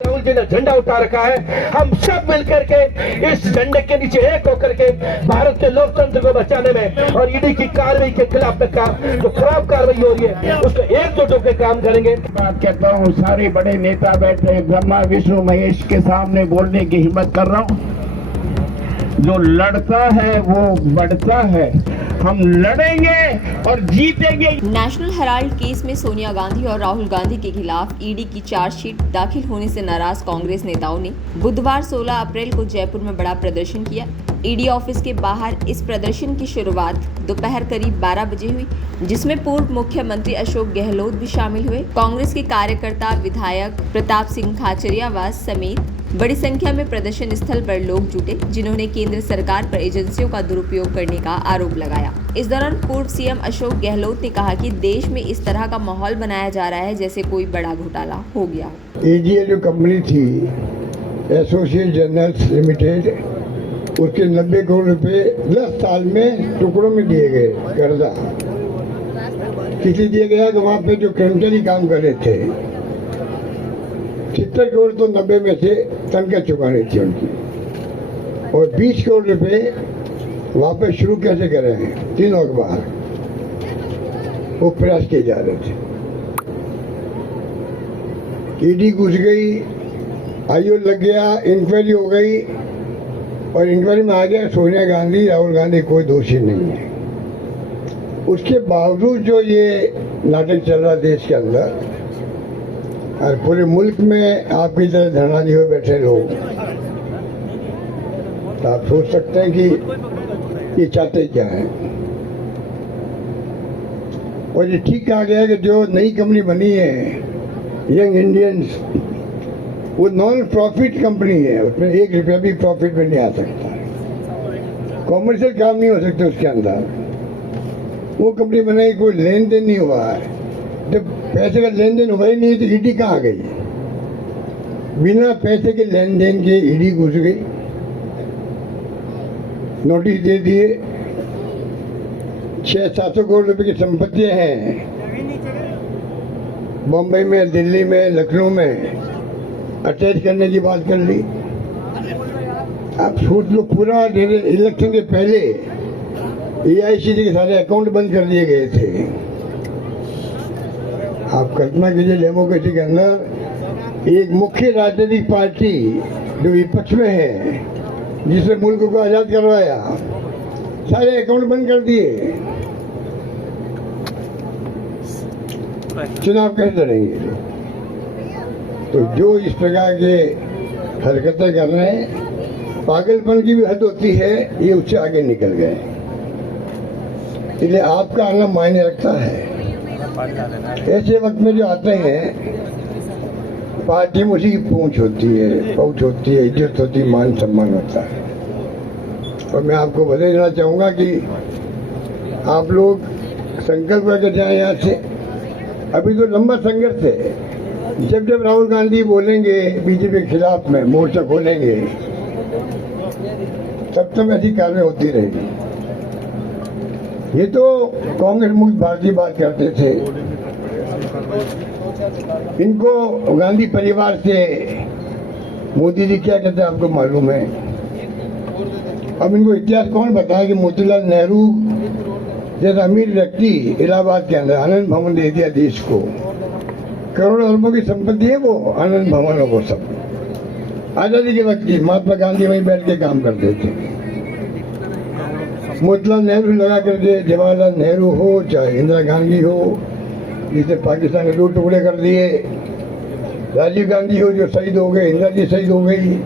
राहुल जी ने झंडा उठा रखा है। हम सब मिलकर के इस झंडे के नीचे एक होकर के भारत के लोकतंत्र को बचाने में और ईडी की कार्रवाई के खिलाफ जो खराब कार्रवाई हो रही है उसको एकजुट होकर काम करेंगे। बात कहता हूँ, सारे बड़े नेता बैठे हैं, ब्रह्मा विष्णु महेश के सामने बोलने की हिम्मत कर रहा हूँ। जो लड़ता है वो बढ़ता है, हम लड़ेंगे और जीतेंगे। नेशनल हेराल्ड केस में सोनिया गांधी और राहुल गांधी के खिलाफ ईडी की चार्जशीट दाखिल होने से नाराज कांग्रेस नेताओं ने बुधवार 16 अप्रैल को जयपुर में बड़ा प्रदर्शन किया। ईडी ऑफिस के बाहर इस प्रदर्शन की शुरुआत दोपहर करीब 12 बजे हुई, जिसमें पूर्व मुख्यमंत्री अशोक गहलोत भी शामिल हुए। कांग्रेस के कार्यकर्ता, विधायक प्रताप सिंह खाचरियावास समेत बड़ी संख्या में प्रदर्शन स्थल पर लोग जुटे, जिन्होंने केंद्र सरकार पर एजेंसियों का दुरुपयोग करने का आरोप लगाया। इस दौरान पूर्व सीएम अशोक गहलोत ने कहा कि देश में इस तरह का माहौल बनाया जा रहा है जैसे कोई बड़ा घोटाला हो गया। एजीएल जो कंपनी थी, एसोसिएट जर्नल्स लिमिटेड, उसके 90 करोड़ रुपए 10 साल में टुकड़ों में दिए गए कर्जा। किसी दिया गया कि वहाँ पे जो कर्मचारी काम कर रहे थे 70 करोड़ तो 90 में से तनख्वाह चुकानी थी उनकी, और 20 करोड़ रुपए वापस शुरू कैसे कर रहे हैं 3 और बार वो प्रयास किए जा रहे थे। ईडी घुस गई, आईओ लग गया, इंक्वायरी हो गई और इंक्वायरी में आ गया सोनिया गांधी, राहुल गांधी कोई दोषी नहीं है। उसके बावजूद जो ये नाटक चल रहा देश के अंदर और पूरे मुल्क में आपकी तरह धरना लिए हुए बैठे लोग, तो आप सोच सकते हैं कि ये चाहते क्या है। और ये ठीक कहा गया है कि जो नई कंपनी बनी है यंग इंडियंस, वो नॉन प्रॉफिट कंपनी है, उसमें 1 रुपया भी प्रॉफिट में नहीं आ सकता, कॉमर्शियल काम नहीं हो सकते उसके अंदर। वो कंपनी बनाई, कोई लेन देन नहीं हुआ है। जब पैसे का लेन देन हुआ ही नहीं तो ईडी कहाँ गई? बिना पैसे के लेन देन के ईडी घुस गई, नोटिस दे दिए। 600-700 करोड़ रुपए की संपत्तियां हैं बम्बई में, दिल्ली में, लखनऊ में, अटैच करने की बात कर ली। आप सोच लो, पूरा इलेक्शन के पहले एआईसीसी के सारे अकाउंट बंद कर दिए गए थे। आप कल्पना कीजिए, डेमोक्रेसी के अंदर एक मुख्य राजनीतिक पार्टी जो विपक्ष में है, जिसने मुल्क को आजाद करवाया, सारे अकाउंट बंद कर दिए। चुनाव कैसे लड़ेंगे? तो जो इस प्रकार के हरकतें कर रहे हैं, पागलपन की भी हद होती है, ये उससे आगे निकल गए। इसलिए आपका आना मायने रखता है। ऐसे वक्त में जो आते हैं, पार्टी में उसी की पूंछ होती है, पहुंच होती है, इज्जत होती है, मान सम्मान होता है। और मैं आपको बता देना चाहूँगा कि आप लोग संकल्प करके जाए यहाँ से। अभी तो लंबा संघर्ष है। जब जब राहुल गांधी बोलेंगे बीजेपी के खिलाफ में मोर्चा खोलेंगे, तब तक ऐसी कार्रवाई होती रहेगी। ये तो कांग्रेस मुक्त भारतीय बात करते थे, इनको गांधी परिवार से मोदी जी क्या कहते हैं आपको मालूम है। अब इनको इतिहास कौन बताया कि मोतीलाल नेहरू जैसा अमीर व्यक्ति इलाहाबाद के अंदर आनंद भवन दे दिया देश को। करोड़ों अरबों की संपत्ति है वो आनंद भवन, वो सब आजादी के वक्त की। महात्मा गांधी वहीं बैठ के काम करते थे। मोतीलाल नेहरू लगा करके, जवाहरलाल नेहरू हो चाहे इंदिरा गांधी हो, जिसे पाकिस्तान के 2 टुकड़े कर दिए, राजीव गांधी हो जो शहीद हो गए, इंदिरा जी शहीद हो गई,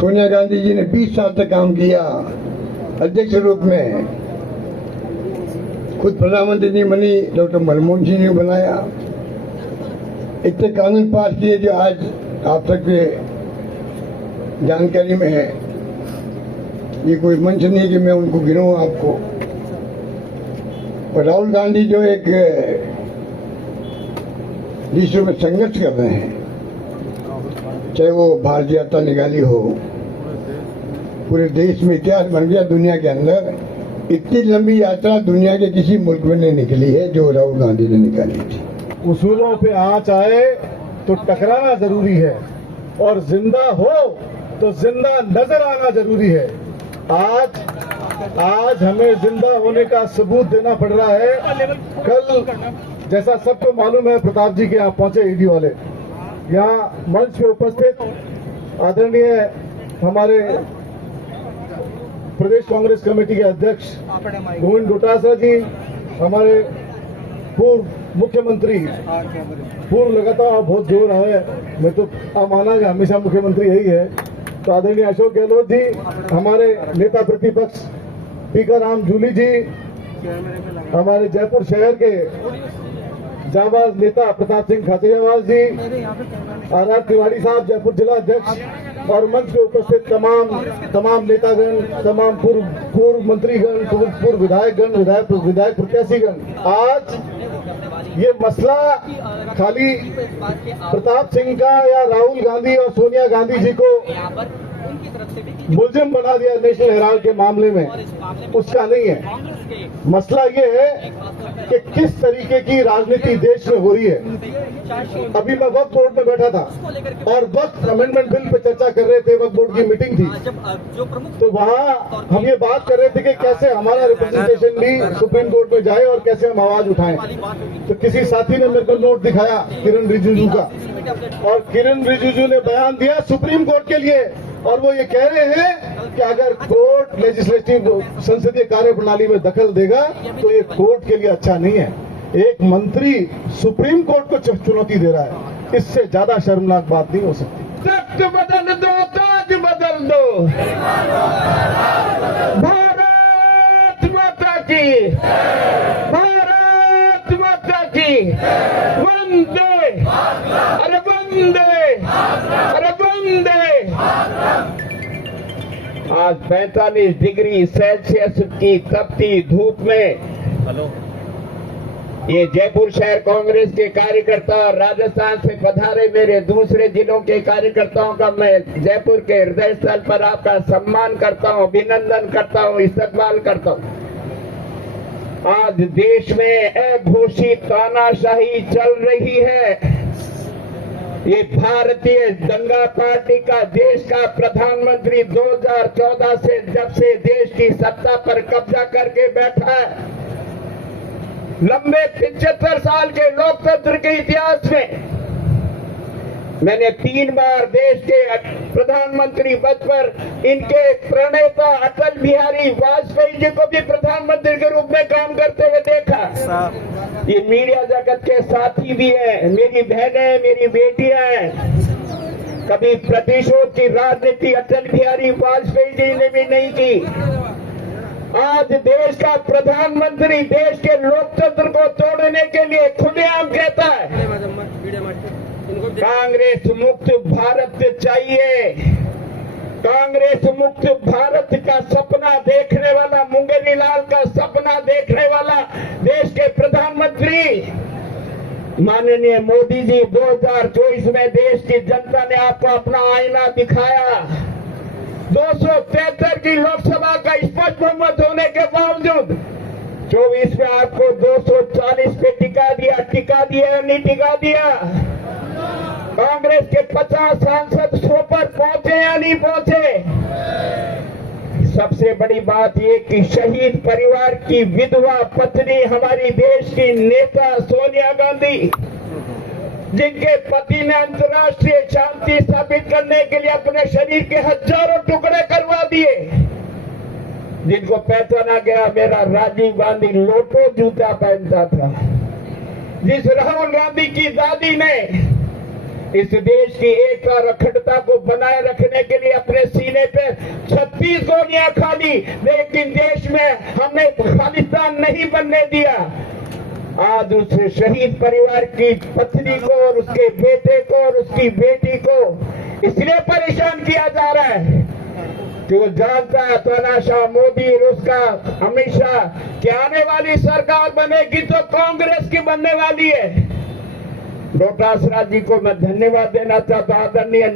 सोनिया गांधी जी ने 20 साल तक काम किया अध्यक्ष के रूप में, खुद प्रधानमंत्री नहीं बनी, डॉक्टर मनमोहन सिंह ने बनाया। इतने कानून पास किए जो आज आप सबके जानकारी में है। ये कोई मंच नहीं कि मैं उनको गिनूं आपको। और राहुल गांधी जो एक विश्व में संघर्ष कर रहे हैं, चाहे वो भारतीय यात्रा निकाली हो, पूरे देश में इतिहास बन गया। दुनिया के अंदर इतनी लंबी यात्रा दुनिया के किसी मुल्क में नहीं निकली है जो राहुल गांधी ने निकाली थी। उसूलों पे आँच आए तो टकराना जरूरी है, और जिंदा हो तो जिंदा नजर आना जरूरी है। आज हमें जिंदा होने का सबूत देना पड़ रहा है। कल जैसा सबको मालूम है, प्रताप जी के यहाँ पहुंचे ईडी वाले, यहाँ मंच पे उपस्थित आदरणीय हमारे प्रदेश कांग्रेस कमेटी के अध्यक्ष गोविंद डोटासरा जी, हमारे पूर्व मुख्यमंत्री, पूर्व लगातार बहुत जोर है, मैं तो माना कि हमेशा मुख्यमंत्री यही है, तो आदरणीय अशोक गहलोत जी, हमारे नेता प्रतिपक्ष टीकाराम जूली जी, हमारे जयपुर शहर के जाबाज नेता प्रताप सिंह खाचरियावास जी, आर तिवारी साहब जयपुर जिला अध्यक्ष, और मंच पे उपस्थित तमाम नेतागण, तमाम पूर्व मंत्रीगण, पूर्व विधायकगण, विधायक प्रत्याशीगण। आज ये मसला खाली प्रताप सिंह का या राहुल गांधी और सोनिया गांधी जी को मुलजिम बना दिया नेशनल हेराल्ड के मामले में, उसका नहीं है। मसला ये है कि किस तरीके की राजनीति देश में हो रही है। अभी मैं वक्फ बोर्ड में बैठा था और वक्फ अमेंडमेंट बिल पे चर्चा कर रहे थे, वक्फ बोर्ड की मीटिंग थी, तो वहाँ हम ये बात कर रहे थे कि कैसे हमारा रिप्रेजेंटेशन भी सुप्रीम कोर्ट में जाए और कैसे हम आवाज उठाएं। तो किसी साथी ने मेरे को नोट दिखाया किरण रिजिजू का, और किरण रिजिजू ने बयान दिया सुप्रीम कोर्ट के लिए, और वो ये कह रहे हैं कि अगर कोर्ट लेजिस्लेटिव संसदीय कार्य प्रणाली में दखल देगा तो ये कोर्ट के लिए अच्छा नहीं है। एक मंत्री सुप्रीम कोर्ट को चुनौती दे रहा है, इससे ज्यादा शर्मनाक बात नहीं हो सकती। तख्त बदल दो, ताज बदल दो। भारत माता की, भारत माता की, वंदे, अरे वंदे, अरे वंदे। आज 45 डिग्री सेल्सियस की तपती धूप में ये जयपुर शहर कांग्रेस के कार्यकर्ता और राजस्थान से पधारे मेरे दूसरे जिलों के कार्यकर्ताओं का मैं जयपुर के हृदय स्थल पर आपका सम्मान करता हूं, अभिनंदन करता हूं, इस्तकबाल करता हूं। आज देश में अघोषित तानाशाही चल रही है। ये भारतीय दंगा पार्टी का देश का प्रधानमंत्री 2014 से जब से देश की सत्ता पर कब्जा करके बैठा है, लंबे 75 साल के लोकतंत्र के इतिहास में मैंने 3 बार देश के प्रधानमंत्री पद पर इनके प्रणेता अटल बिहारी वाजपेयी जी को भी प्रधानमंत्री के रूप में काम करते हुए देखा। ये मीडिया जगत के साथी भी हैं, मेरी बहनें, मेरी बेटियां हैं। कभी प्रतिशोध की राजनीति अटल बिहारी वाजपेयी जी ने भी नहीं की। आज देश का प्रधानमंत्री देश के लोकतंत्र को तोड़ने के लिए खुलेआम कहता है कांग्रेस मुक्त भारत चाहिए। कांग्रेस मुक्त भारत का सपना देखने वाला, मुंगेरी लाल का सपना देखने वाला देश के प्रधानमंत्री माननीय मोदी जी 2024 में देश की जनता ने आपको अपना आईना दिखाया। 273 की लोकसभा का स्पष्ट बहुमत होने के बावजूद 24 में आपको 240 पे टिका दिया या नहीं टिका दिया? कांग्रेस के 50 सांसद 100 पर पहुंचे या नहीं पहुंचे? सबसे बड़ी बात ये कि शहीद परिवार की विधवा पत्नी हमारी देश की नेता सोनिया गांधी, जिनके पति ने अंतर्राष्ट्रीय शांति स्थापित करने के लिए अपने शरीर के हजारों टुकड़े करवा दिए, जिनको पहचाना गया मेरा राजीव गांधी लोटो जूता पहनता था, जिस राहुल गांधी की दादी ने इस देश की एकता और अखंडता को बनाए रखने के लिए अपने सीने पे 36 गोलियां खा ली, लेकिन देश में हमने खालिस्तान नहीं बनने दिया। आज उस शहीद परिवार की पत्नी को और उसके बेटे को और उसकी बेटी को इसलिए परेशान किया जा रहा है कि वो जानता है तानाशाह मोदी और उसका अमित शाह कि आने वाली सरकार बनेगी तो कांग्रेस की बनने वाली है। डोटासरा जी को मैं धन्यवाद देना चाहता हूं। आदरणीय